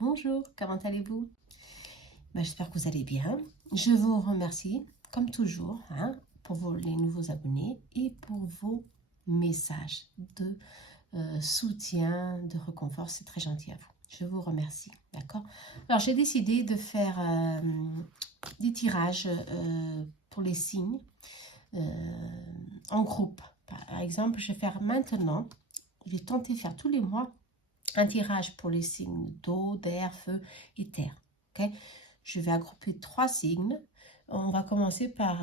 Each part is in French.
Bonjour, comment allez-vous? J'espère que vous allez bien. Je vous remercie, comme toujours, pour les nouveaux abonnés et pour vos messages de soutien, de réconfort. C'est très gentil à vous. Je vous remercie, d'accord? Alors, j'ai décidé de faire des tirages pour les signes en groupe. Par exemple, je vais faire maintenant, je vais tenter de faire tous les mois un tirage pour les signes d'eau, d'air, feu et terre. Okay? Je vais agrouper 3 signes. On va commencer par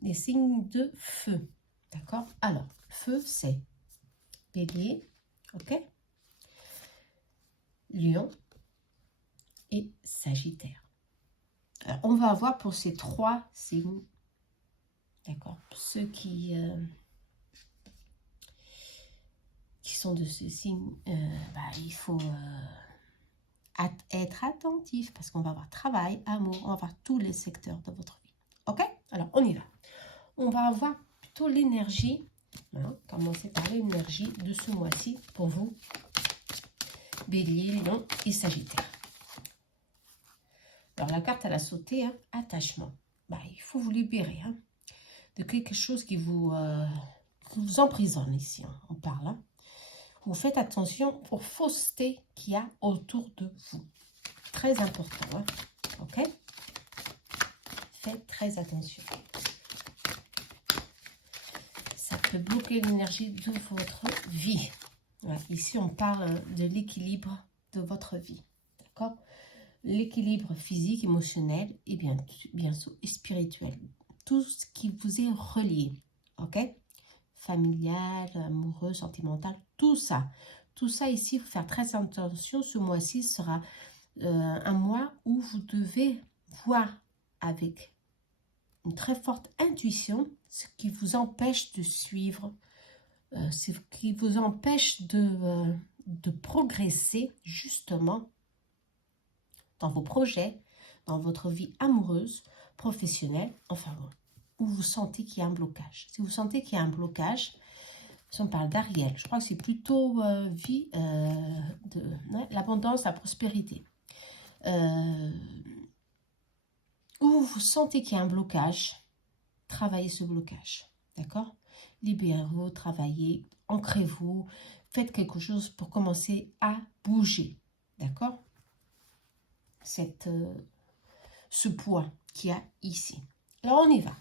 les signes de feu. D'accord? Alors, feu, c'est Bélier, ok? Lion et Sagittaire. Alors, on va avoir pour ces 3 signes, d'accord? Ceux qui sont de ce signe, il faut être attentif parce qu'on va avoir travail, amour, on va avoir tous les secteurs de votre vie. Ok? Alors, on y va. On va avoir plutôt l'énergie, commencer par l'énergie de ce mois-ci pour vous, Bélier, Lion et Sagittaire. Alors, la carte, elle a sauté, attachement. Il faut vous libérer de quelque chose qui vous emprisonne ici, on parle. Vous faites attention aux faussetés qu'il y a autour de vous. Très important, ok? Faites très attention. Ça peut bloquer l'énergie de votre vie. Ouais, ici, on parle de l'équilibre de votre vie, d'accord? L'équilibre physique, émotionnel et bien sûr spirituel. Tout ce qui vous est relié, ok? Familial, amoureux, sentimental, tout ça. Tout ça ici, il faut faire très attention. Ce mois-ci sera un mois où vous devez voir avec une très forte intuition ce qui vous empêche de suivre, ce qui vous empêche de progresser justement dans vos projets, dans votre vie amoureuse, professionnelle, enfin, où vous sentez qu'il y a un blocage. Si vous sentez qu'il y a un blocage, si on parle d'Ariel, je crois que c'est plutôt vie de l'abondance, la prospérité. Où vous sentez qu'il y a un blocage, travaillez ce blocage, d'accord? Libérez-vous, travaillez, ancrez-vous, faites quelque chose pour commencer à bouger, d'accord? Ce poids qu'il y a ici. Alors, on y va.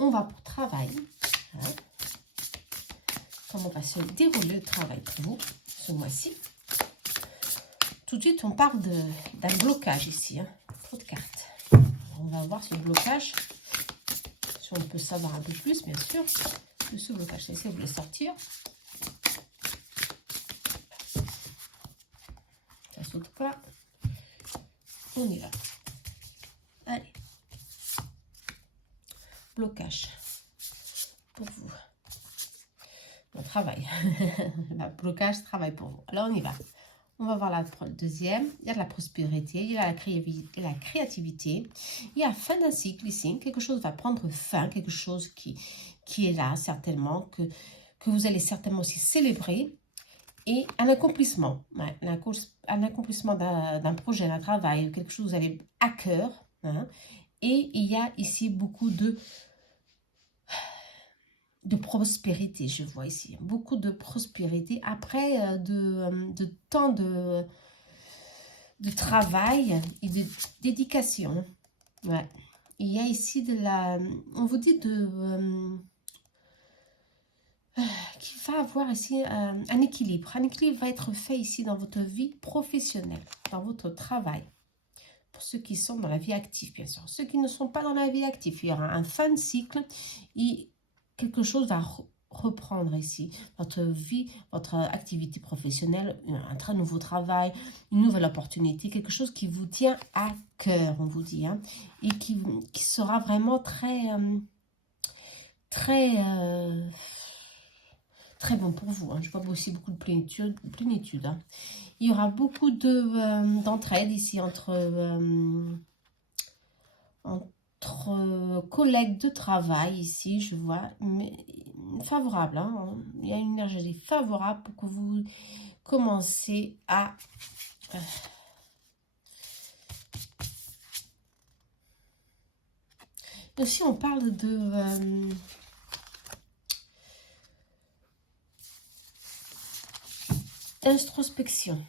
On va pour travail. Comment va se dérouler le travail pour vous ce mois-ci? Tout de suite, on parle d'un blocage ici. Trop de cartes. On va voir ce blocage. Si on peut savoir un peu plus, bien sûr, de ce blocage. J'essaie de le sortir. Ça saute pas. On y va. Allez. Blocage. Pour vous. Le travail. Le blocage, travail pour vous. Alors, on y va. On va voir la deuxième. Il y a de la prospérité, il y a la créativité. Il y a la fin d'un cycle ici. Quelque chose va prendre fin, quelque chose qui est là, certainement, que vous allez certainement aussi célébrer. Et un accomplissement. Un accomplissement d'un projet, d'un travail, quelque chose que vous avez à cœur. Et il y a ici beaucoup de prospérité, je vois ici. Beaucoup de prospérité après de temps de travail et de dédication. Ouais. Il y a ici on vous dit qu'il va avoir ici un équilibre. Un équilibre va être fait ici dans votre vie professionnelle, dans votre travail. Pour ceux qui sont dans la vie active, bien sûr. Ceux qui ne sont pas dans la vie active, il y aura un fin de cycle et quelque chose va reprendre ici. Votre vie, votre activité professionnelle, un très nouveau travail, une nouvelle opportunité, quelque chose qui vous tient à cœur, on vous dit, et qui sera vraiment très bon pour vous. Je vois aussi beaucoup de plénitude. Il y aura beaucoup d'entraide ici entre collègues de travail ici, je vois, mais favorable. Il y a une énergie favorable pour que vous commencez à Aussi, on parle de... d'introspection.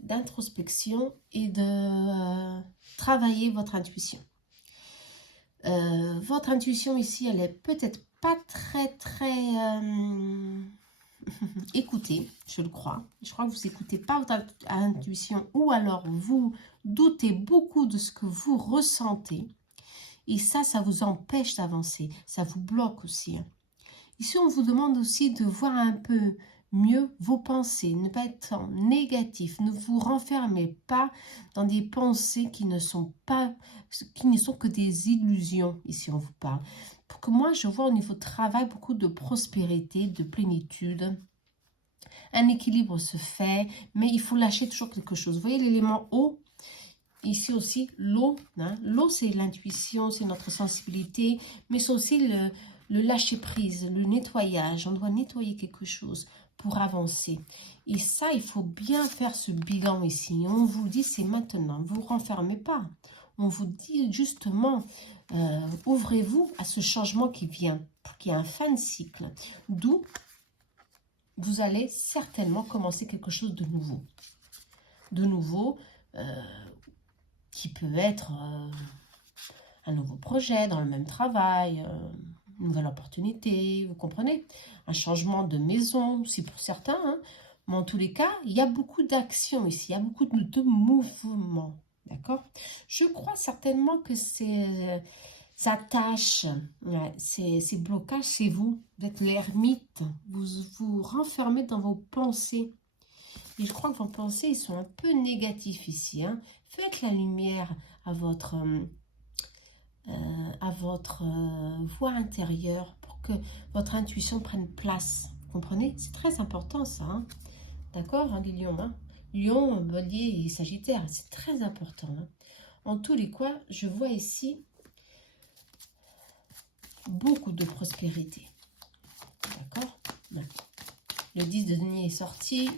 D'introspection et de travailler votre intuition. Votre intuition ici, elle est peut-être pas très écoutée, je le crois. Je crois que vous n'écoutez pas votre intuition ou alors vous doutez beaucoup de ce que vous ressentez. Et ça vous empêche d'avancer. Ça vous bloque aussi. Ici, on vous demande aussi de voir un peu mieux vos pensées, ne pas être en négatif, ne vous renfermez pas dans des pensées qui ne sont que des illusions, ici on vous parle. Pour que moi, je vois au niveau travail beaucoup de prospérité, de plénitude. Un équilibre se fait, mais il faut lâcher toujours quelque chose. Vous voyez l'élément eau? Ici aussi, l'eau. Hein? L'eau, c'est l'intuition, c'est notre sensibilité, mais c'est aussi le lâcher-prise, le nettoyage. On doit nettoyer quelque chose pour avancer. Et ça, il faut bien faire ce bilan ici. On vous dit, c'est maintenant. Vous ne vous renfermez pas. On vous dit justement, ouvrez-vous à ce changement qui vient, qui est un fin de cycle. D'où vous allez certainement commencer quelque chose de nouveau. De nouveau, qui peut être un nouveau projet dans le même travail, une nouvelle opportunité, vous comprenez? Un changement de maison, aussi pour certains, hein. Mais en tous les cas, il y a beaucoup d'actions ici, il y a beaucoup de mouvements, d'accord? Je crois certainement que ces attaches, ouais, ces blocages, c'est vous. Vous êtes l'ermite, vous vous renfermez dans vos pensées. Et je crois que vos pensées, ils sont un peu négatifs ici, hein. Faites la lumière à votre voix intérieure pour que votre intuition prenne place. Vous comprenez? C'est très important ça. Hein. D'accord, hein, les lions. Hein. Lion, bélier et sagittaire, c'est très important. Hein. En tous les cas, je vois ici beaucoup de prospérité. D'accord? Le 10 de denier est sorti.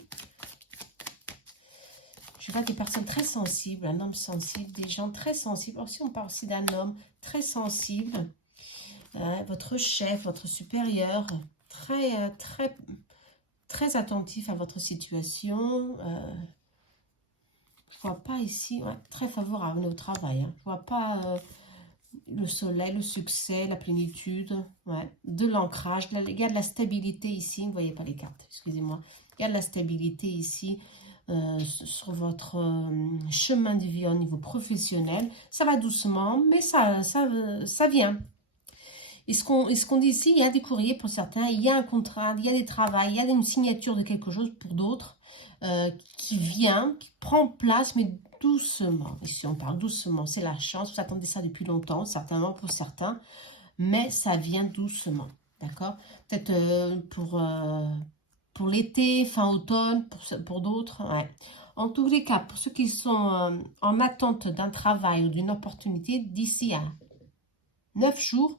Je vois des personnes très sensibles, un homme sensible, des gens très sensibles. Aussi, on parle aussi d'un homme très sensible. Votre chef, votre supérieur, très attentif à votre situation. Je ne vois pas ici, ouais, très favorable au travail. Hein. Je ne vois pas le soleil, le succès, la plénitude, ouais, de l'ancrage. Il y a de la stabilité ici. Vous ne voyez pas les cartes, excusez-moi. Il y a de la stabilité ici. Sur votre chemin de vie au niveau professionnel. Ça va doucement, mais ça vient. Et ce qu'on dit ici, il y a des courriers pour certains, il y a un contrat, il y a des travails, il y a une signature de quelque chose pour d'autres qui vient, qui prend place, mais doucement. Ici, on parle doucement, c'est la chance. Vous attendez ça depuis longtemps, certainement pour certains, mais ça vient doucement. D'accord? Peut-être pour l'été, fin automne, pour d'autres. Ouais. En tous les cas, pour ceux qui sont en attente d'un travail ou d'une opportunité, d'ici à 9 jours,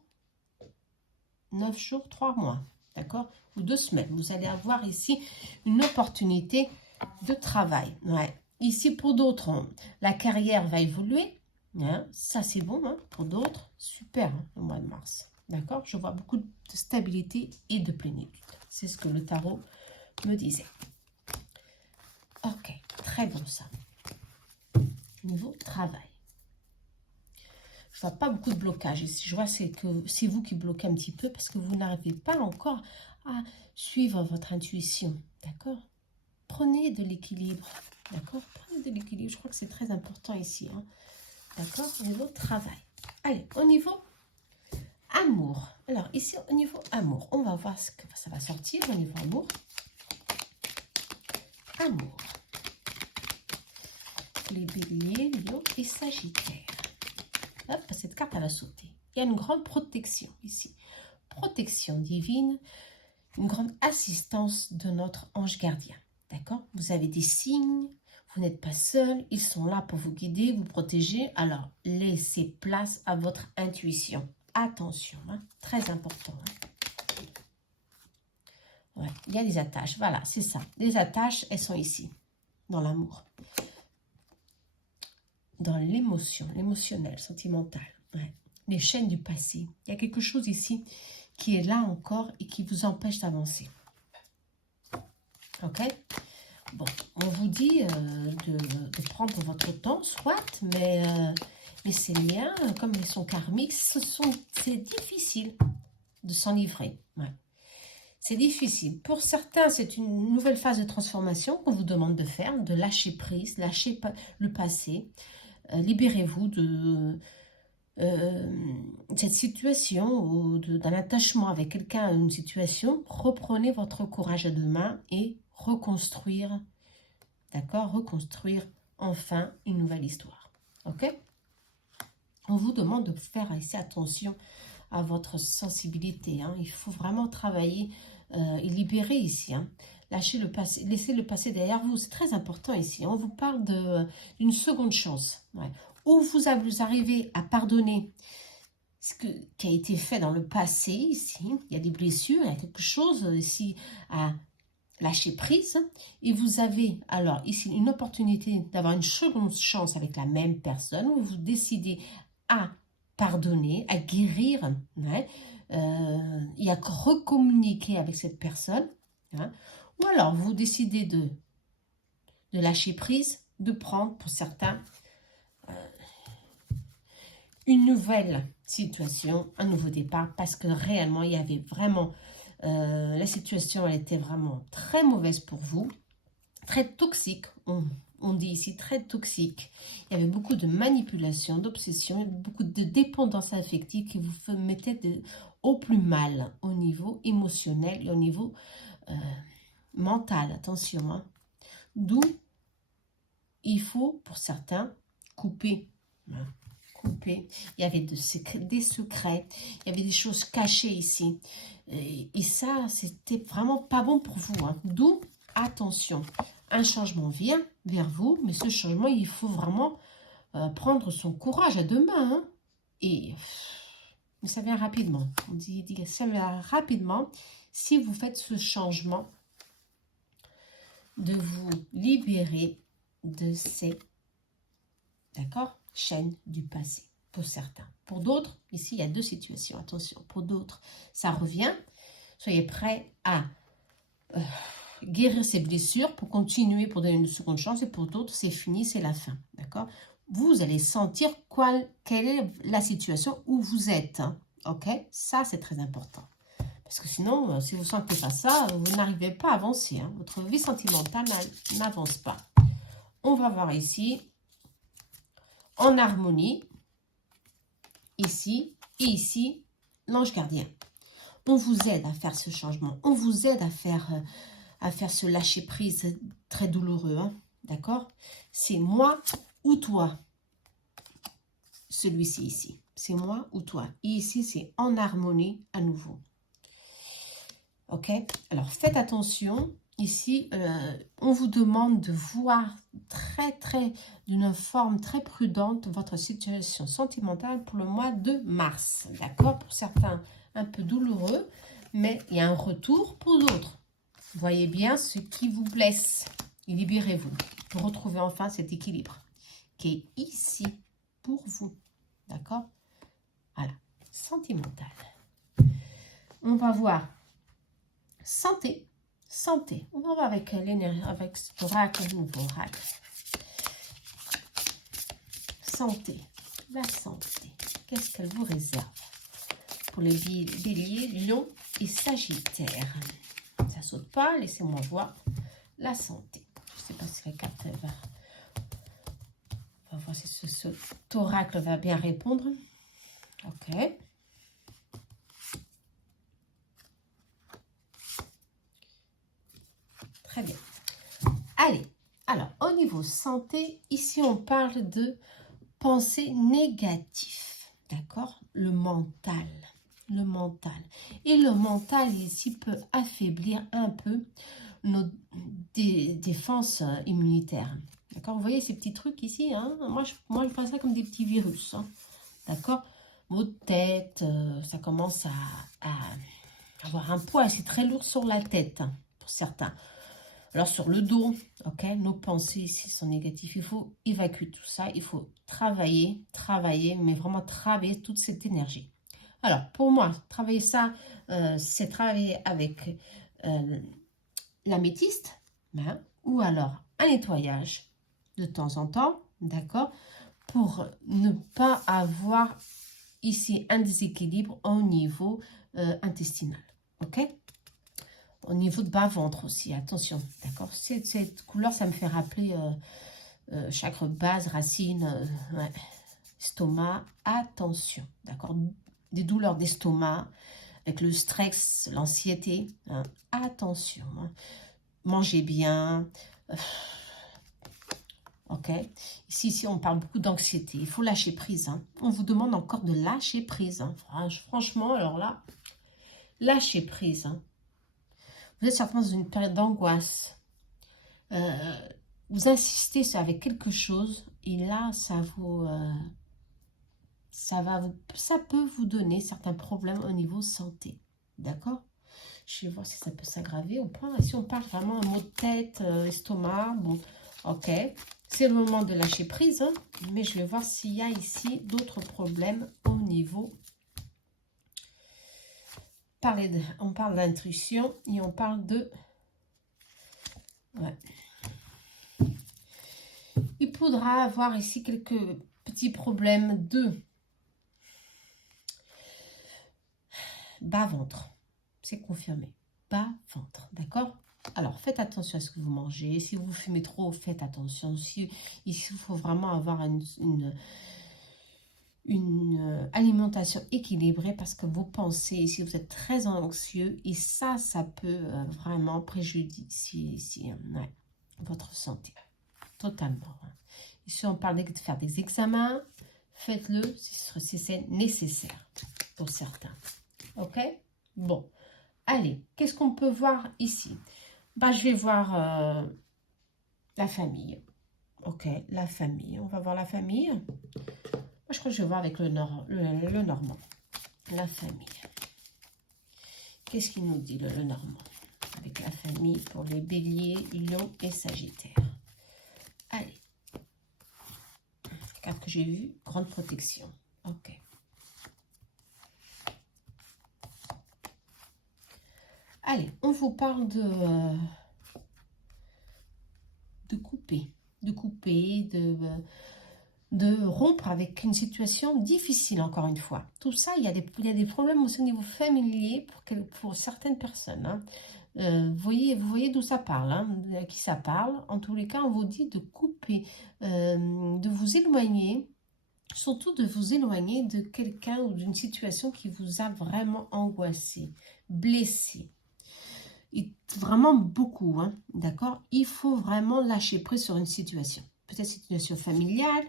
3 mois, d'accord? Ou 2 semaines, vous allez avoir ici une opportunité de travail. Ouais. Ici, pour d'autres, la carrière va évoluer. Hein? Ça, c'est bon hein, pour d'autres. Super, hein, le mois de mars. D'accord? Je vois beaucoup de stabilité et de plénitude. C'est ce que le tarot me disait. Ok, très bon ça. Niveau travail. Je vois pas beaucoup de blocage ici. Je vois que c'est vous qui bloquez un petit peu parce que vous n'arrivez pas encore à suivre votre intuition. D'accord? Prenez de l'équilibre. D'accord? Prenez de l'équilibre. Je crois que c'est très important ici. Hein. D'accord? Au niveau travail. Allez, au niveau amour. Alors, ici, au niveau amour, on va voir ce que ça va sortir au niveau amour. Amour. Les béliers, lions et sagittaires. Hop, cette carte, elle a sauté. Il y a une grande protection ici. Protection divine, une grande assistance de notre ange gardien. D'accord? Vous avez des signes, vous n'êtes pas seul, ils sont là pour vous guider, vous protéger. Alors, laissez place à votre intuition. Attention, hein, très important. Hein. Ouais, il y a des attaches, voilà, c'est ça. Les attaches, elles sont ici. dans l'amour. Dans l'émotion, l'émotionnel, sentimental. Ouais. Les chaînes du passé. Il y a quelque chose ici qui est là encore et qui vous empêche d'avancer. Ok? Bon, on vous dit de prendre votre temps, soit, mais ces liens, comme ils sont karmiques, c'est difficile de s'en livrer. Ouais. C'est difficile. Pour certains, c'est une nouvelle phase de transformation qu'on vous demande de faire, de lâcher prise, lâcher le passé. Libérez-vous de cette situation ou d'un attachement avec quelqu'un à une situation. Reprenez votre courage à deux mains et reconstruire, d'accord? Reconstruire enfin une nouvelle histoire. Ok? On vous demande de faire assez attention à votre sensibilité. Hein. Il faut vraiment travailler et libérer ici. Hein. Lâchez le passé, laissez le passé derrière vous. C'est très important ici. On vous parle d'une seconde chance. Ouais. Où vous arrivez à pardonner ce qui a été fait dans le passé ici. Il y a des blessures, il y a quelque chose ici à lâcher prise. Et vous avez alors ici une opportunité d'avoir une seconde chance avec la même personne où vous décidez à pardonner, à guérir, ouais, et à recommuniquer avec cette personne. Hein. Ou alors vous décidez de lâcher prise, de prendre pour certains une nouvelle situation, un nouveau départ, parce que réellement il y avait vraiment, la situation elle était vraiment très mauvaise pour vous, très toxique, on dit ici très toxique. Il y avait beaucoup de manipulation, d'obsession, beaucoup de dépendance affective qui vous mettait au plus mal au niveau émotionnel et au niveau mental. Attention, hein. D'où il faut pour certains couper. Hein, couper. Il y avait des secrets, il y avait des choses cachées ici. Et ça, c'était vraiment pas bon pour vous. Hein. D'où, attention. Un changement vient vers vous, mais ce changement, il faut vraiment prendre son courage à deux mains. Hein. Et ça vient rapidement. On dit ça vient rapidement si vous faites ce changement de vous libérer de ces chaînes du passé, pour certains. Pour d'autres, ici, il y a deux situations. Attention, pour d'autres, ça revient. Soyez prêts à guérir ses blessures pour continuer, pour donner une seconde chance, et pour d'autres c'est fini, c'est la fin, d'accord? Vous allez sentir quelle est la situation où vous êtes, hein, ok? Ça c'est très important, parce que sinon si vous ne sentez pas ça, vous n'arrivez pas à avancer, hein. Votre vie sentimentale n'avance pas. On va voir ici en harmonie, ici et ici l'ange gardien. On vous aide à faire ce changement, on vous aide à faire ce lâcher-prise très douloureux, hein, d'accord? C'est moi ou toi, celui-ci ici. C'est moi ou toi. Et ici, c'est en harmonie à nouveau. Ok? Alors, faites attention. Ici, on vous demande de voir d'une forme très prudente votre situation sentimentale pour le mois de mars. D'accord? Pour certains, un peu douloureux, mais il y a un retour pour d'autres. Voyez bien ce qui vous blesse et libérez-vous pour retrouver enfin cet équilibre qui est ici pour vous. D'accord? Voilà. Sentimental. On va voir santé. Santé. On va voir avec l'énergie, avec cet oracle, le nouveau oracle. Santé. La santé. Qu'est-ce qu'elle vous réserve pour les béliers, lions et sagittaires? Ça saute pas, laissez-moi voir la santé. Je ne sais pas si la carte va... On va voir si ce oracle va bien répondre. Ok. Très bien. Allez, alors au niveau santé, ici on parle de pensée négative. D'accord? Le mental. Le mental. Et le mental ici peut affaiblir un peu nos défenses immunitaires. D'accord? Vous voyez ces petits trucs ici, hein? Moi, je vois ça comme des petits virus. Hein? D'accord? Votre tête, ça commence à avoir un poids. C'est très lourd sur la tête, hein, pour certains. Alors sur le dos, ok, nos pensées ici sont négatives. Il faut évacuer tout ça. Il faut travailler, mais vraiment travailler toute cette énergie. Alors pour moi, travailler ça, c'est travailler avec l'améthyste, hein, ou alors un nettoyage de temps en temps, d'accord, pour ne pas avoir ici un déséquilibre au niveau intestinal, ok. Au niveau de bas-ventre aussi, attention, d'accord. Cette couleur, ça me fait rappeler chakra base, racine, ouais, estomac, attention, d'accord. Des douleurs d'estomac, avec le stress, l'anxiété, hein, attention. Hein. Mangez bien, ok. Ici, on parle beaucoup d'anxiété, il faut lâcher prise. Hein. On vous demande encore de lâcher prise. Hein. Franchement, alors là, lâcher prise. Hein. Vous êtes certainement dans une période d'angoisse. Vous insistez avec quelque chose et là, ça peut vous donner certains problèmes au niveau santé. D'accord? Je vais voir si ça peut s'aggraver ou pas. Si on parle vraiment un mot de tête, estomac, bon, ok. C'est le moment de lâcher prise, hein, mais je vais voir s'il y a ici d'autres problèmes au niveau. On parle d'intuition et on parle de... Ouais. Il faudra avoir ici quelques petits problèmes de bas-ventre. C'est confirmé. Bas-ventre, d'accord? Alors, faites attention à ce que vous mangez. Si vous fumez trop, faites attention. Ici, il faut vraiment avoir une alimentation équilibrée parce que vos pensées, si vous êtes très anxieux, et ça peut vraiment préjudicer ici, ouais, votre santé. Totalement. Ici, on parle de faire des examens. Faites-le si c'est nécessaire pour certains. Ok? Bon. Allez, qu'est-ce qu'on peut voir ici? Bah, je vais voir la famille. Ok, la famille. On va voir la famille. Moi, je crois que je vais voir avec le normand. La famille. Qu'est-ce qu'il nous dit, le normand? Avec la famille pour les béliers, lions et sagittaires. Allez. Carte que j'ai vue, grande protection. Ok. Allez, on vous parle de couper, de rompre avec une situation difficile, encore une fois. Tout ça, il y a des problèmes aussi au niveau familier pour certaines personnes. Hein. Vous voyez d'où ça parle, hein, à qui ça parle. En tous les cas, on vous dit de couper, de vous éloigner, surtout de vous éloigner de quelqu'un ou d'une situation qui vous a vraiment angoissé, blessé. Et vraiment beaucoup, hein, d'accord? Il faut vraiment lâcher prise sur une situation. Peut-être une situation familiale,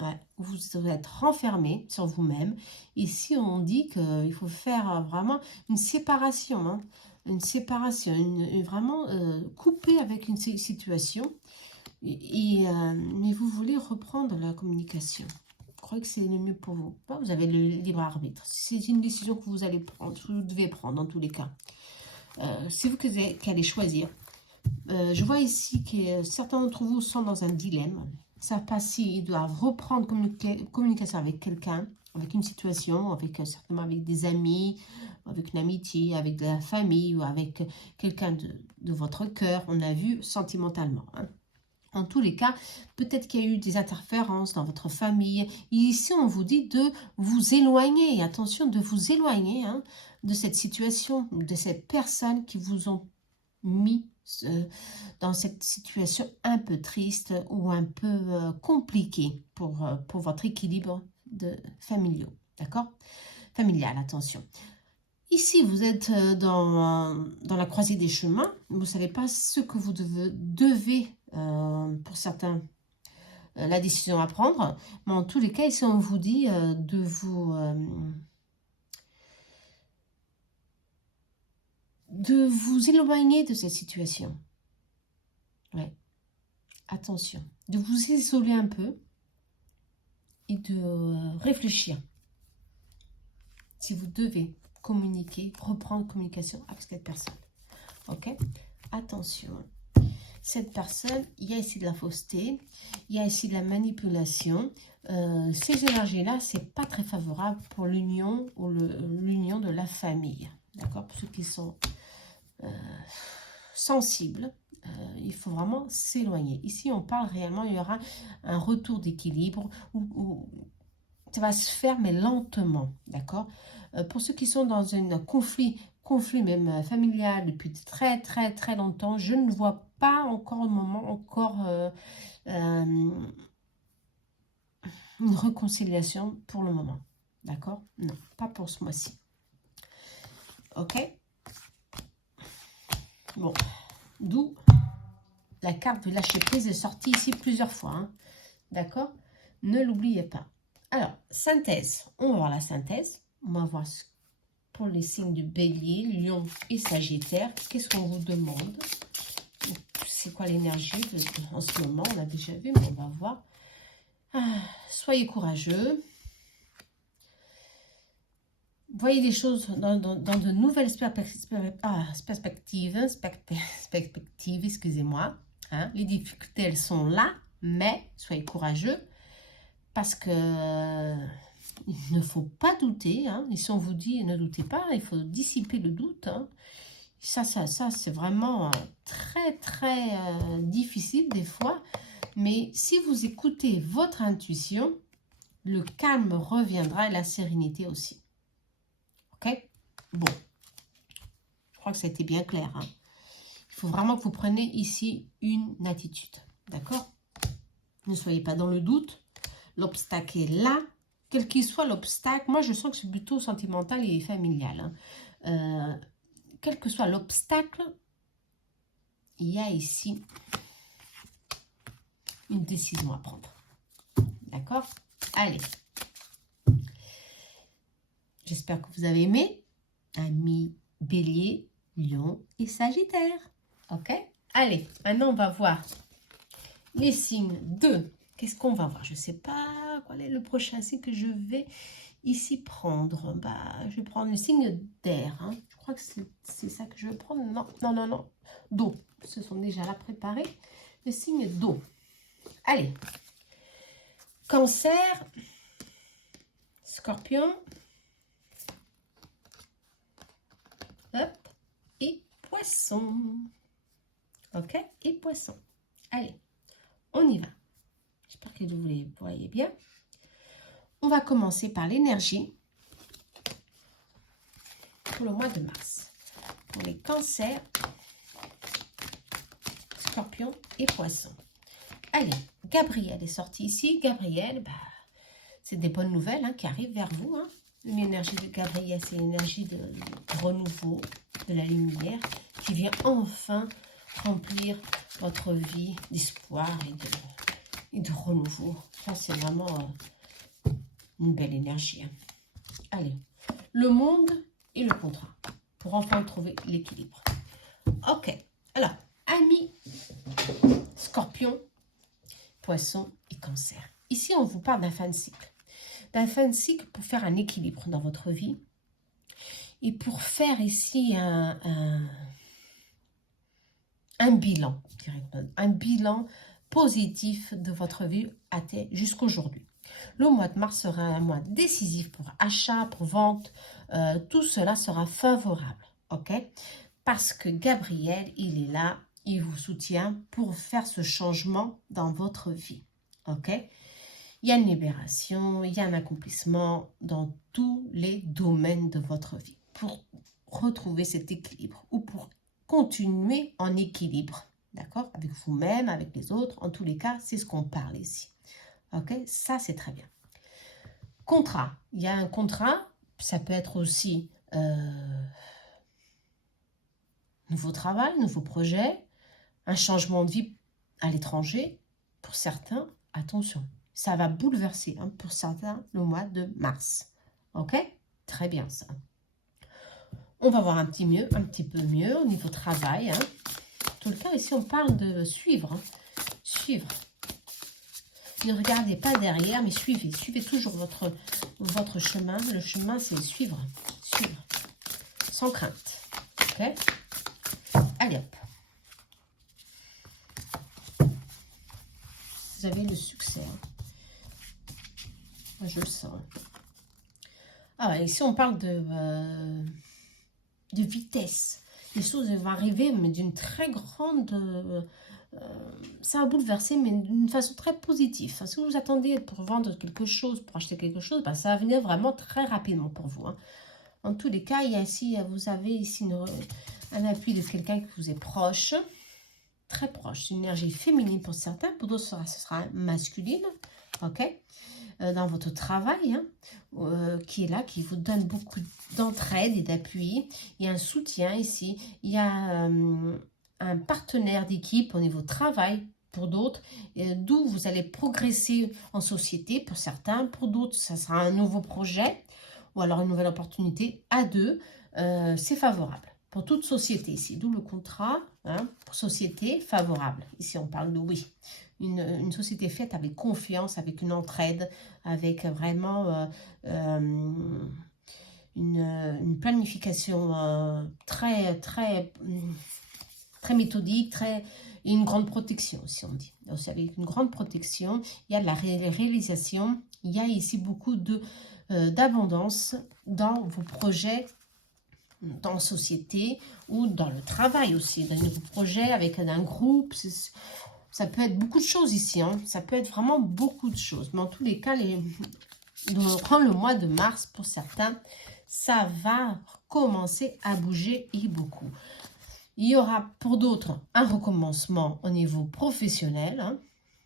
ouais, où vous devez être renfermé sur vous-même. Ici, on dit qu'il faut faire vraiment une séparation, hein, une séparation, vraiment couper avec une situation. Mais vous voulez reprendre la communication. Vous croyez que c'est le mieux pour vous? Vous avez le libre arbitre. C'est une décision que vous allez prendre, que vous devez prendre dans tous les cas. C'est vous qui allez choisir. Je vois ici que certains d'entre vous sont dans un dilemme. Ils ne savent pas s'ils doivent reprendre communication avec quelqu'un, avec une situation, certainement avec des amis, avec une amitié, avec de la famille ou avec quelqu'un de votre cœur. On a vu sentimentalement. Hein. En tous les cas, peut-être qu'il y a eu des interférences dans votre famille. Et ici, on vous dit de vous éloigner. Attention, de vous éloigner, hein, de cette situation, de ces personnes qui vous ont mis dans cette situation un peu triste ou un peu compliquée pour votre équilibre familial. D'accord? Familial, attention. Ici, vous êtes dans la croisée des chemins. Vous ne savez pas ce que vous devez pour certains, la décision à prendre. Mais en tous les cas, ici, on vous dit de vous éloigner de cette situation. Ouais. Attention. De vous isoler un peu et de réfléchir. Si vous devez communiquer, reprendre communication avec cette personne. Ok? Attention. cette personne, il y a ici de la fausseté, il y a ici de la manipulation. Ces énergies-là, c'est pas très favorable pour l'union ou l'union de la famille. D'accord? Pour ceux qui sont sensibles, il faut vraiment s'éloigner. Ici, on parle réellement, il y aura un retour d'équilibre où ça va se faire, mais lentement. D'accord? Pour ceux qui sont dans un conflit même familial depuis très longtemps, je ne vois pas encore le moment, une réconciliation pour le moment. D'accord? Non, pas pour ce mois-ci. Ok? Bon, d'où la carte de lâcher prise est sortie ici plusieurs fois. Hein. D'accord? Ne l'oubliez pas. Alors, synthèse. On va voir la synthèse. On va voir pour les signes du Bélier, Lion et Sagittaire. Qu'est-ce qu'on vous demande? C'est quoi l'énergie en ce moment? On l'a déjà vu, mais on va voir. Soyez courageux. Voyez des choses dans de nouvelles perspectives, excusez-moi. Hein. Les difficultés, elles sont là, mais soyez courageux parce que il ne faut pas douter. Hein. Et si on vous dit ne doutez pas, il faut dissiper le doute. Hein. Ça c'est vraiment très difficile des fois. Mais si vous écoutez votre intuition, le calme reviendra et la sérénité aussi. Ok? Bon. Je crois que ça a été bien clair. Hein. Il faut vraiment que vous preniez ici une attitude. D'accord? Ne soyez pas dans le doute. L'obstacle est là. Quel qu'il soit l'obstacle, moi je sens que c'est plutôt sentimental et familial. Hein. Quel que soit l'obstacle, il y a ici une décision à prendre. D'accord? Allez. J'espère que vous avez aimé. Amis Bélier, Lion et Sagittaire. Ok? Allez, maintenant on va voir les signes de... Qu'est-ce qu'on va voir? Je ne sais pas quel est le prochain signe que je vais ici prendre. Je vais prendre le signe d'air. Hein. Je crois que c'est ça que je vais prendre. Non. D'eau. Ce sont déjà là préparés. Le signe d'eau. Allez. Cancer. Scorpion. Hop. Et poisson. Ok? Et poisson. Allez. On y va. J'espère que vous les voyez bien. On va commencer par l'énergie pour le mois de mars. Pour les cancers, scorpions et poissons. Allez, Gabriel est sorti ici. Gabriel, c'est des bonnes nouvelles qui arrivent vers vous. Hein. L'énergie de Gabriel, c'est l'énergie de renouveau, de la lumière, qui vient enfin remplir votre vie d'espoir et de renouveau. Ça, c'est vraiment une belle énergie. Hein. Allez, le monde et le contrat, pour enfin trouver l'équilibre. Ok, alors, amis Scorpion, Poisson et Cancer. Ici, on vous parle d'un fin de cycle. D'un fin de cycle pour faire un équilibre dans votre vie et pour faire ici un bilan positif de votre vie jusqu'aujourd'hui. Le mois de mars sera un mois décisif pour achat, pour vente. Tout cela sera favorable, ok? Parce que Gabriel, il est là, il vous soutient pour faire ce changement dans votre vie, ok? Il y a une libération, il y a un accomplissement dans tous les domaines de votre vie pour retrouver cet équilibre ou pour continuer en équilibre, d'accord? Avec vous-même, avec les autres. En tous les cas, c'est ce qu'on parle ici. Ok, ça c'est très bien. Contrat, il y a un contrat, ça peut être aussi nouveau travail, nouveau projet, un changement de vie à l'étranger. Pour certains, attention, ça va bouleverser pour certains le mois de mars. Ok, très bien ça. On va voir un petit peu mieux au niveau travail. Hein. En tout cas, ici on parle de suivre. Suivre. Ne regardez pas derrière, mais suivez. Suivez toujours votre chemin. Le chemin, c'est suivre. Suivre. Sans crainte. Ok? Allez hop. vous avez le succès. Hein. Moi, je le sens. Ah, ici, on parle de vitesse. Les choses vont arriver, mais d'une très grande... ça va bouleverser, mais d'une façon très positive. Si vous attendez pour vendre quelque chose, pour acheter quelque chose, ben, ça va venir vraiment très rapidement pour vous. Hein. En tous les cas, il y a ici, vous avez ici un appui de quelqu'un qui vous est proche, très proche. Une énergie féminine pour certains, pour d'autres, ce sera masculine, ok, dans votre travail, hein, qui est là, qui vous donne beaucoup d'entraide et d'appui. Il y a un soutien ici, il y a un partenaire d'équipe au niveau travail pour d'autres, d'où vous allez progresser en société pour certains, pour d'autres, ça sera un nouveau projet ou alors une nouvelle opportunité à deux, c'est favorable pour toute société ici, d'où le contrat, hein, pour société favorable. Ici, on parle de oui, une société faite avec confiance, avec une entraide, avec vraiment une planification très méthodique, et une grande protection, si on dit. Donc, avec une grande protection, il y a de la réalisation, il y a ici beaucoup d'abondance dans vos projets, dans la société ou dans le travail aussi, dans vos projets avec un groupe. Ça peut être beaucoup de choses ici, hein. Ça peut être vraiment beaucoup de choses. Mais en tous les cas, durant le mois de mars, pour certains, ça va commencer à bouger et beaucoup. Il y aura pour d'autres un recommencement au niveau professionnel, hein.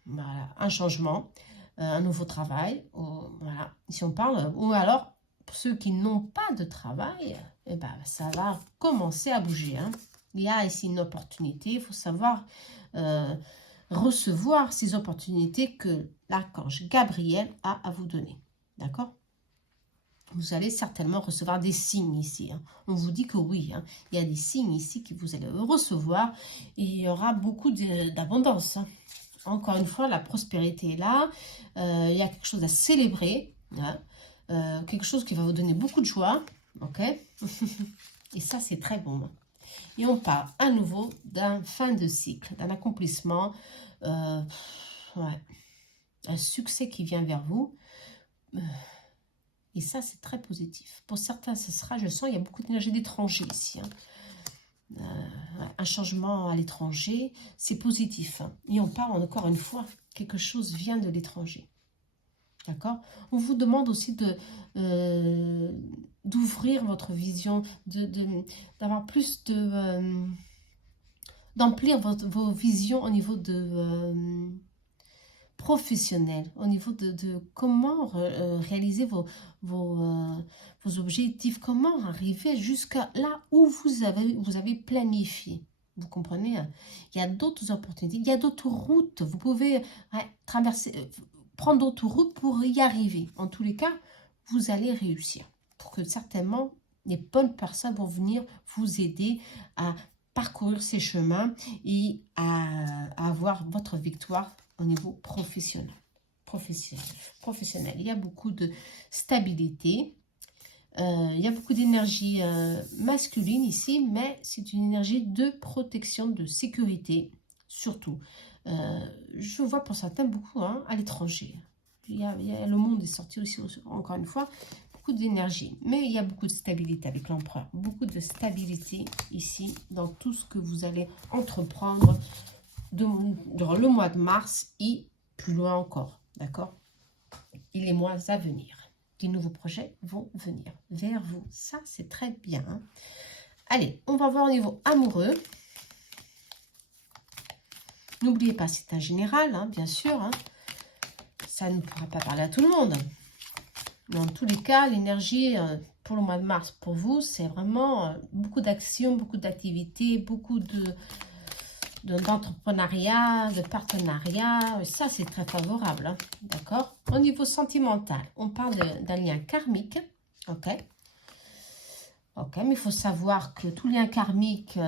Voilà, un changement, un nouveau travail, voilà, si on parle, ou alors pour ceux qui n'ont pas de travail, eh ben, ça va commencer à bouger. Hein. Il y a ici une opportunité, il faut savoir recevoir ces opportunités que l'archange Gabriel a à vous donner. D'accord ? Vous allez certainement recevoir des signes ici. Hein. On vous dit que oui, hein. Il y a des signes ici que vous allez recevoir et il y aura beaucoup d'abondance. Hein. Encore une fois, la prospérité est là. Il y a quelque chose à célébrer. Hein. Quelque chose qui va vous donner beaucoup de joie. Ok. Et ça, c'est très bon. Hein. Et on parle à nouveau d'un fin de cycle, d'un accomplissement. Ouais. Un succès qui vient vers vous. Et ça, c'est très positif. Pour certains, ce sera, je sens, il y a beaucoup d'énergie d'étranger ici. Hein. Un changement à l'étranger, c'est positif. Hein. Et on parle encore une fois, quelque chose vient de l'étranger. D'accord ? On vous demande aussi d'ouvrir votre vision, d'avoir plus d'emplir vos visions au niveau de... professionnel, au niveau de comment réaliser vos objectifs, comment arriver jusqu'à là où vous avez planifié. Vous comprenez? Il y a d'autres opportunités, il y a d'autres routes. Vous pouvez prendre d'autres routes pour y arriver. En tous les cas, vous allez réussir. Pour que certainement, les bonnes personnes vont venir vous aider à parcourir ces chemins et à avoir votre victoire au niveau professionnel. Il y a beaucoup de stabilité. Il y a beaucoup d'énergie masculine ici, mais c'est une énergie de protection, de sécurité, surtout. Je vois pour certains beaucoup hein, à l'étranger. Le monde est sorti aussi, encore une fois, beaucoup d'énergie. Mais il y a beaucoup de stabilité avec l'empereur. Beaucoup de stabilité ici dans tout ce que vous allez entreprendre durant le mois de mars et plus loin encore, d'accord? Et les mois à venir. Des nouveaux projets vont venir vers vous. Ça, c'est très bien. Hein. Allez, on va voir au niveau amoureux. N'oubliez pas, c'est un général, hein, bien sûr. Hein. Ça ne pourra pas parler à tout le monde. Mais en tous les cas, l'énergie pour le mois de mars, pour vous, c'est vraiment beaucoup d'actions, beaucoup d'activités, beaucoup d'entrepreneuriat, de partenariat, ça c'est très favorable, hein, d'accord? Au niveau sentimental, on parle d'un lien karmique, ok? Ok, mais il faut savoir que tout lien karmique,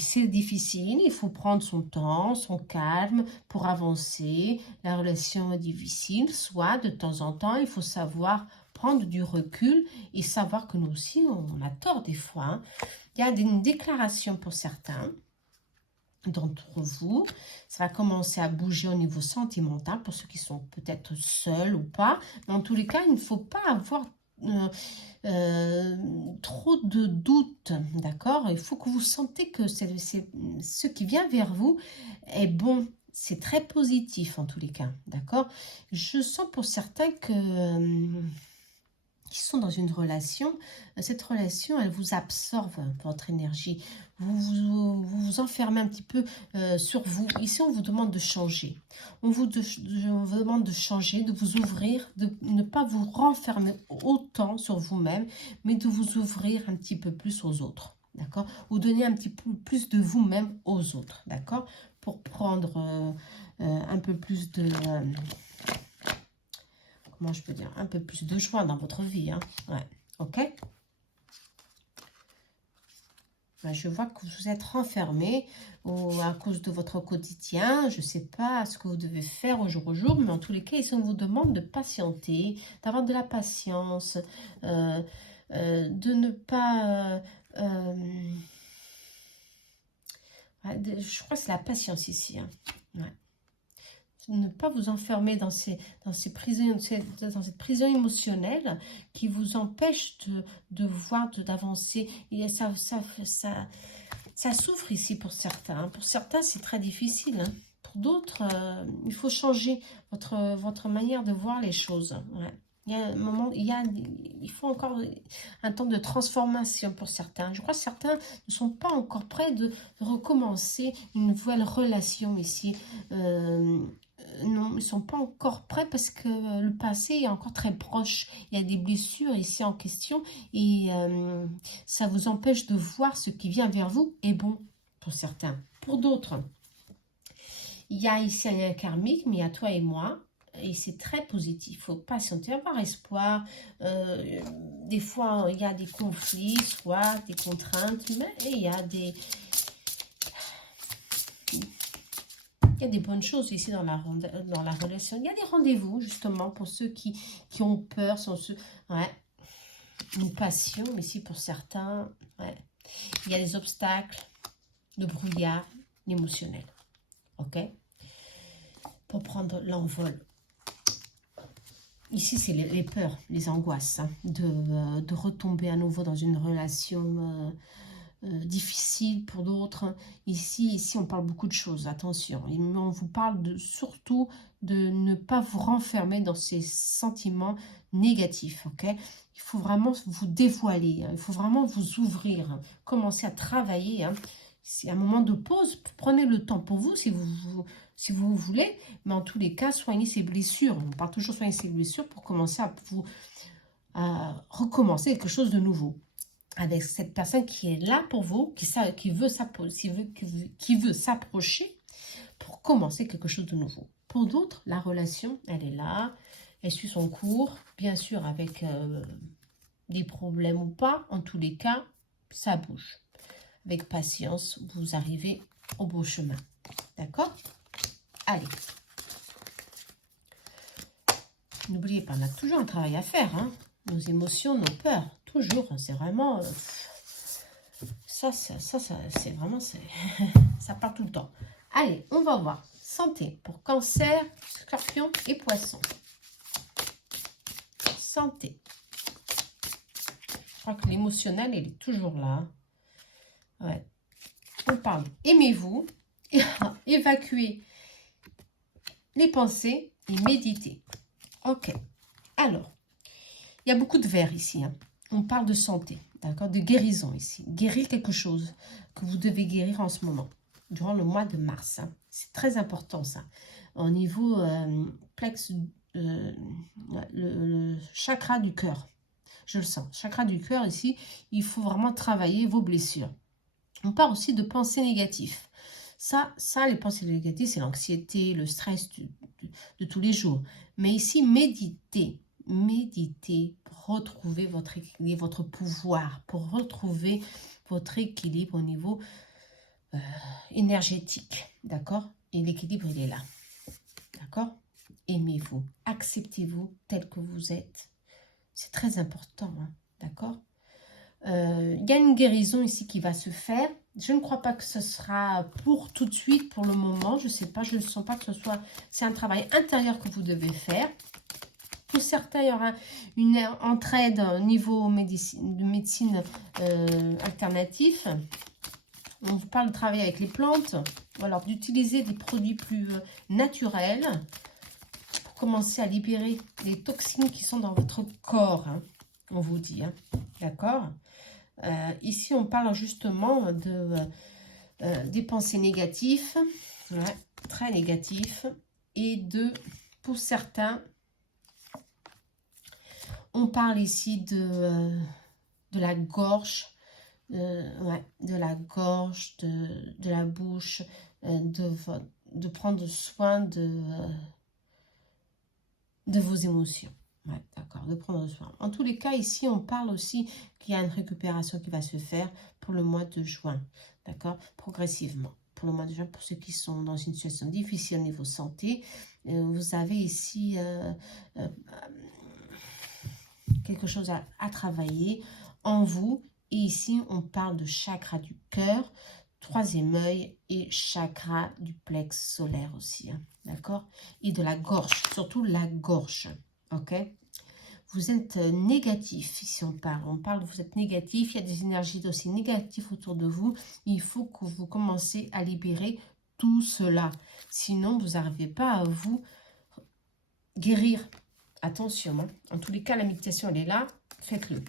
c'est difficile, il faut prendre son temps, son calme pour avancer, la relation est difficile, soit de temps en temps, il faut savoir prendre du recul et savoir que nous aussi, on a tort des fois, hein. Il y a une déclaration pour certains, d'entre vous. Ça va commencer à bouger au niveau sentimental pour ceux qui sont peut-être seuls ou pas. Mais en tous les cas, il ne faut pas avoir trop de doutes, d'accord? Il faut que vous sentez que ce qui vient vers vous est bon. C'est très positif en tous les cas, d'accord? Je sens pour certains que qui sont dans une relation, cette relation, elle vous absorbe votre énergie. Vous enfermez un petit peu sur vous. Ici, on vous demande de changer. On vous demande de changer, de vous ouvrir, de ne pas vous renfermer autant sur vous-même, mais de vous ouvrir un petit peu plus aux autres. D'accord? Ou donner un petit peu plus de vous-même aux autres. D'accord? Pour prendre un peu plus de... comment je peux dire, un peu plus de joie dans votre vie. Hein. Ouais. Ok. Ouais, je vois que vous êtes renfermé à cause de votre quotidien. Je ne sais pas ce que vous devez faire au jour, mais en tous les cas, ici, on vous demande de patienter, d'avoir de la patience, de ne pas... je crois que c'est la patience ici. Hein. Ouais. Ne pas vous enfermer dans cette prison émotionnelle qui vous empêche de voir, d'avancer. Et ça souffre ici pour certains. Hein. Pour certains, c'est très difficile. Hein. Pour d'autres, il faut changer votre manière de voir les choses. Ouais. Il y a un moment, il faut encore un temps de transformation pour certains. Je crois que certains ne sont pas encore prêts de recommencer une nouvelle relation ici. Non, ils ne sont pas encore prêts parce que le passé est encore très proche. Il y a des blessures ici en question et ça vous empêche de voir ce qui vient vers vous est bon pour certains. Pour d'autres, il y a ici un lien karmique, mais il y a toi et moi. Et c'est très positif, il faut patienter, avoir espoir. Des fois, il y a des conflits, soit des contraintes, mais il y a des... Il y a des bonnes choses ici dans la relation. Il y a des rendez-vous, justement, pour ceux qui ont peur. Ouais. Une passion, ici, pour certains. Ouais. Il y a des obstacles, le brouillard, l'émotionnel. OK? Pour prendre l'envol. Ici, c'est les peurs, les angoisses, hein, de retomber à nouveau dans une relation difficile pour d'autres. Ici, on parle beaucoup de choses, attention. On vous parle surtout de ne pas vous renfermer dans ces sentiments négatifs, ok? Il faut vraiment vous dévoiler, hein, il faut vraiment vous ouvrir, hein, commencer à travailler. Hein. C'est un moment de pause, prenez le temps pour vous si vous voulez, mais en tous les cas, soignez ces blessures. On parle toujours de soigner ces blessures pour commencer à recommencer quelque chose de nouveau. Avec cette personne qui est là pour vous, qui veut s'approcher pour commencer quelque chose de nouveau. Pour d'autres, la relation, elle est là, elle suit son cours, bien sûr avec des problèmes ou pas, en tous les cas, ça bouge. Avec patience, vous arrivez au beau chemin. D'accord? Allez. N'oubliez pas, on a toujours un travail à faire. Hein. Nos émotions, nos peurs, toujours. C'est vraiment... Ça c'est vraiment... ça part tout le temps. Allez, on va voir. Santé pour Cancer, Scorpion et Poisson. Santé. Je crois que l'émotionnel, il est toujours là. Ouais. On parle. Aimez-vous, évacuez les pensées et méditez. Ok. Alors, il y a beaucoup de vers ici. Hein. On parle de santé, d'accord, de guérison ici. Guérir quelque chose que vous devez guérir en ce moment, durant le mois de mars. Hein. C'est très important ça. Au niveau plex, le chakra du cœur. Je le sens. Chakra du cœur ici, il faut vraiment travailler vos blessures. On parle aussi de pensées négatives. Ça, les pensées négatives, c'est l'anxiété, le stress de tous les jours. Mais ici, méditez pour retrouver votre équilibre, votre pouvoir, pour retrouver votre équilibre au niveau énergétique, d'accord? Et l'équilibre, il est là, d'accord? Aimez-vous, acceptez-vous tel que vous êtes. C'est très important, hein, d'accord? Il y a une guérison ici qui va se faire Je ne crois pas que ce sera pour tout de suite, pour le moment. Je ne sais pas, je ne sens pas que ce soit... C'est un travail intérieur que vous devez faire. Pour certains, il y aura une entraide au niveau de médecine alternatif. On vous parle de travailler avec les plantes, ou alors d'utiliser des produits plus naturels pour commencer à libérer les toxines qui sont dans votre corps, hein, on vous dit, hein, d'accord. Ici, on parle justement de des pensées négatives, ouais, très négatifs, et pour certains, on parle ici de la gorge, ouais, de la gorge, de la bouche, de prendre soin de vos émotions. Ouais, d'accord, de prendre soin. En tous les cas, ici, on parle aussi qu'il y a une récupération qui va se faire pour le mois de juin, d'accord, progressivement. Pour le mois de juin, pour ceux qui sont dans une situation difficile au niveau santé, vous avez ici quelque chose à travailler en vous. Et ici, on parle de chakra du cœur, troisième œil et chakra du plexe solaire aussi, hein, d'accord? Et de la gorge, surtout la gorge, ok? Vous êtes négatif, ici on parle, vous êtes négatif, il y a des énergies aussi négatives autour de vous. Il faut que vous commencez à libérer tout cela. Sinon, vous n'arrivez pas à vous guérir. Attention, hein. En tous les cas, la méditation, elle est là, faites-le.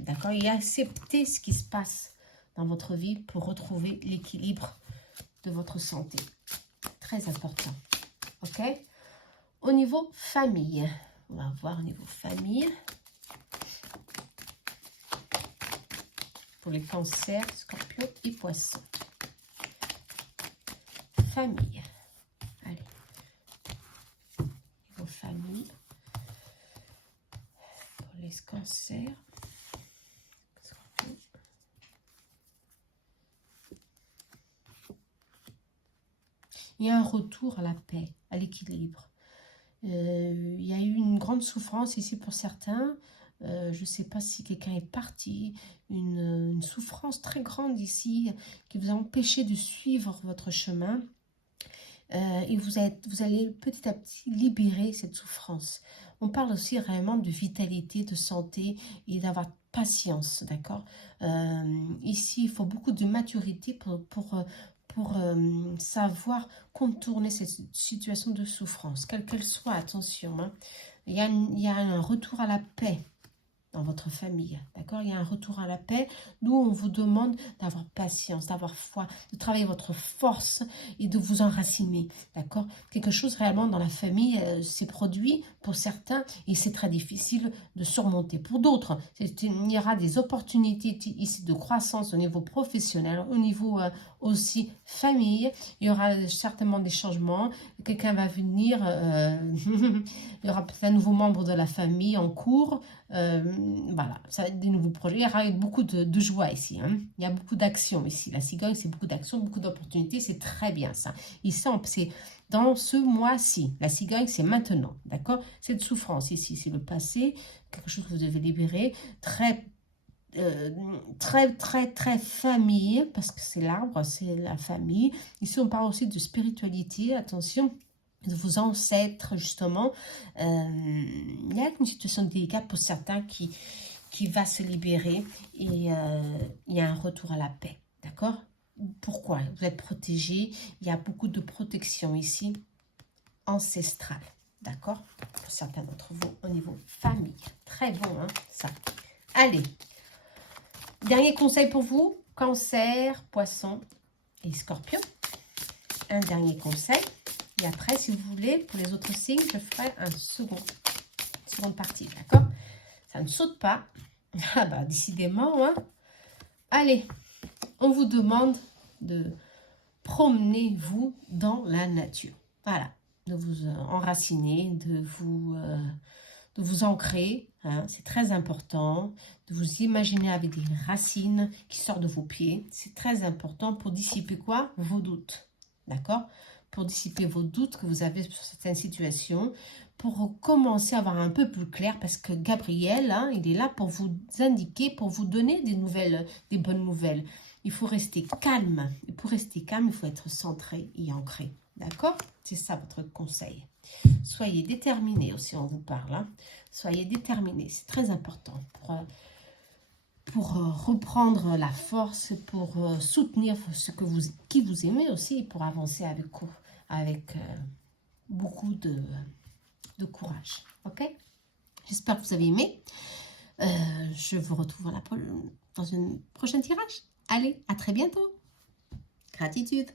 D'accord? Et acceptez ce qui se passe dans votre vie pour retrouver l'équilibre de votre santé. Très important. Ok? Au niveau famille, on va voir au niveau famille. Pour les cancers, scorpions et poissons. Famille. Allez. Niveau famille. Pour les cancers. Scorpions. Il y a un retour à la paix, à l'équilibre. Il y a eu une grande souffrance ici pour certains. Je ne sais pas si quelqu'un est parti. Une souffrance très grande ici qui vous a empêché de suivre votre chemin. Et vous allez petit à petit libérer cette souffrance. On parle aussi réellement de vitalité, de santé et d'avoir patience, d'accord? Ici, il faut beaucoup de maturité pour savoir contourner cette situation de souffrance, quelle qu'elle soit, attention. Hein. Il y a un retour à la paix dans votre famille, d'accord? Il y a un retour à la paix. Nous, on vous demande d'avoir patience, d'avoir foi, de travailler votre force et de vous enraciner, d'accord? Quelque chose réellement dans la famille s'est produit pour certains et c'est très difficile de surmonter. Pour d'autres, il y aura des opportunités ici de croissance au niveau professionnel, au niveau aussi famille. Il y aura certainement des changements. Quelqu'un va venir, il y aura peut-être un nouveau membre de la famille en cours. Voilà, ça va être des nouveaux projets. Il y aura beaucoup de joie ici. Hein. Il y a beaucoup d'action ici. La cigogne, c'est beaucoup d'action, beaucoup d'opportunités. C'est très bien ça. Ici, c'est dans ce mois-ci. La cigogne, c'est maintenant. D'accord? Cette souffrance ici, c'est le passé. Quelque chose que vous devez libérer. Très famille, parce que c'est l'arbre, c'est la famille. Ici, on parle aussi de spiritualité. Attention, de vos ancêtres, justement. Il y a une situation délicate pour certains qui va se libérer et il y a un retour à la paix, d'accord? Pourquoi? Vous êtes protégé, il y a beaucoup de protection ici, ancestrale, d'accord? Pour certains d'entre vous, au niveau famille. Très bon, hein, ça. Allez, dernier conseil pour vous, cancer, poisson et scorpion. Un dernier conseil. Et après, si vous voulez, pour les autres signes, je ferai une seconde partie, d'accord? Ça ne saute pas. Ah bah, décidément, hein. Allez, on vous demande de promener-vous dans la nature. Voilà, de vous enraciner, de vous ancrer. Hein, c'est très important. De vous imaginer avec des racines qui sortent de vos pieds. C'est très important pour dissiper quoi? Vos doutes. D'accord? pour dissiper vos doutes que vous avez sur certaines situations, pour commencer à avoir un peu plus clair, parce que Gabriel, hein, il est là pour vous indiquer, pour vous donner des nouvelles, des bonnes nouvelles. Il faut rester calme. Et pour rester calme, il faut être centré et ancré. D'accord? C'est ça votre conseil. Soyez déterminés aussi, on vous parle. Hein. Soyez déterminés, c'est très important pour reprendre la force, pour soutenir qui vous aimez aussi, pour avancer avec beaucoup de courage. Ok? J'espère que vous avez aimé. Je vous retrouve dans une prochaine tirage. Allez, à très bientôt. Gratitude.